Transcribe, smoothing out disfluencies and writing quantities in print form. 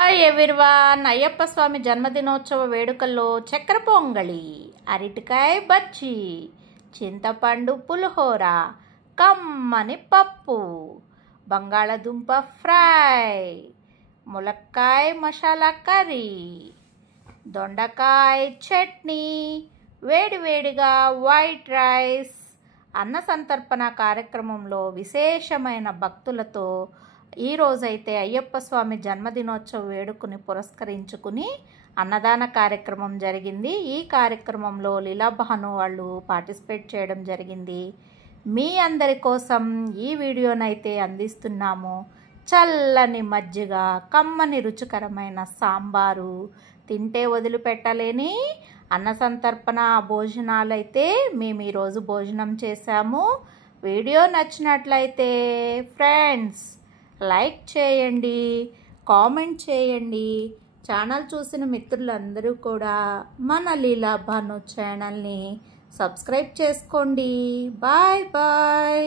Hi everyone, Ayyappa స్వామి జన్మదినోత్సవ వేడుకల్లో చక్కెర పొంగళి, అరటికాయ బజ్జీ, చింతపండు పులిహోర, కమ్మని పప్పు, బంగాళదుంప ఫ్రై, ములక్కాయ మసాలా కర్రీ, దొండకాయ చట్నీ, వేడివేడిగా వైట్ రైస్. అన్న సంతర్పణ కార్యక్రమంలో విశేషమైన భక్తులతో ఈరోజైతే అయ్యప్ప స్వామి జన్మదినోత్సవ వేడుకని పురస్కరించుకుని అన్నదాన కార్యక్రమం జరిగింది. ఈ కార్యక్రమంలో లీలాభాను వాళ్ళు పార్టిసిపేట్ చేయడం జరిగింది. మీ అందరి కోసం ఈ వీడియోనైతే అందిస్తున్నాము. చల్లని మజ్జిగ, కమ్మని రుచికరమైన సాంబారు, తింటే వదిలిపెట్టలేని అన్న సంతర్పణ భోజనాలైతే మేము ఈరోజు భోజనం చేశాము. వీడియో నచ్చినట్లయితే ఫ్రెండ్స్ లైక్ చేయండి, కామెంట్ చేయండి. ఛానల్ చూసిన మిత్రులందరూ కూడా మన లీలాభాను ఛానల్ని సబ్స్క్రైబ్ చేసుకోండి. Bye bye.